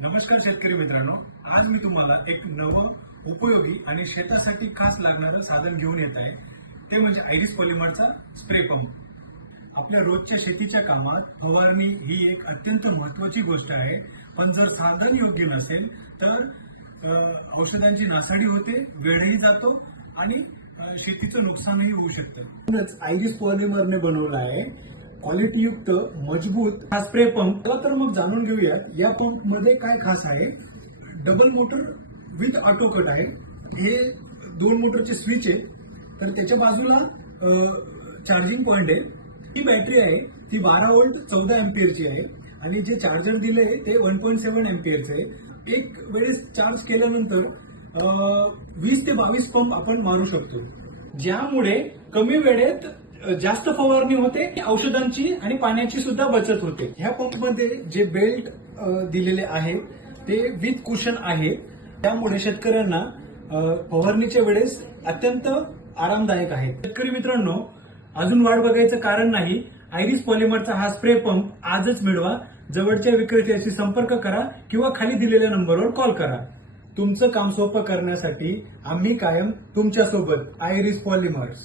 नमस्कार शेतकरी मित्रांनो, आज मी तुम्हाला एक नवं उपयोगी आणि शेतासाठी खास लागणारं साधन घेऊन येत आहे. ते म्हणजे आयरिस पॉलिमरचा स्प्रे पंप. आपल्या रोजच्या शेतीच्या कामात फवारणी ही एक अत्यंत महत्त्वाची गोष्ट आहे. पण जर साधन योग्य नसेल तर औषधांची नासाडी होते, वेळही जातो आणि शेतीचं नुकसानही होऊ शकतं. म्हणूनच आयरिस पॉलिमरने बनवला आहे क्वालिटीयुक्त मजबूत हा स्प्रे पंप. चला तर मग जाणून घेऊयात या पंप मध्ये काय खास आहे. Double motor with auto cut आहे. हे 2 मोटरचे स्विच आहे, तर त्याच्या बाजूला चार्जिंग पॉइंट आहे. ही बॅटरी आहे ती 12 व्होल्ट 14 अँपिअरची आहे आणि जे चार्जर दिले ते 1.7 अँपिअरचे आहे. एक वेळेस चार्ज केल्यानंतर 20 ते 22 पंप आपण मारू शकतो, ज्यामुळे कमी वेळेत जास्त फवारणी होते, औषधांची आणि पाण्याची सुद्धा बचत होते. ह्या पंपमध्ये जे बेल्ट दिलेले आहे ते विथ कुशन आहे, त्यामुळे शेतकऱ्यांना फवारणीच्या वेळेस अत्यंत आरामदायक आहे. शेतकरी मित्रांनो, अजून वाट बघायचं कारण नाही. आयरिस पॉलिमरचा हा स्प्रे पंप आजच मिळवा. जवळच्या विक्रेत्याशी संपर्क करा किंवा खाली दिलेल्या नंबरवर कॉल करा. तुमचं काम सोपं करण्यासाठी आम्ही कायम तुमच्या सोबत. Iris polymers.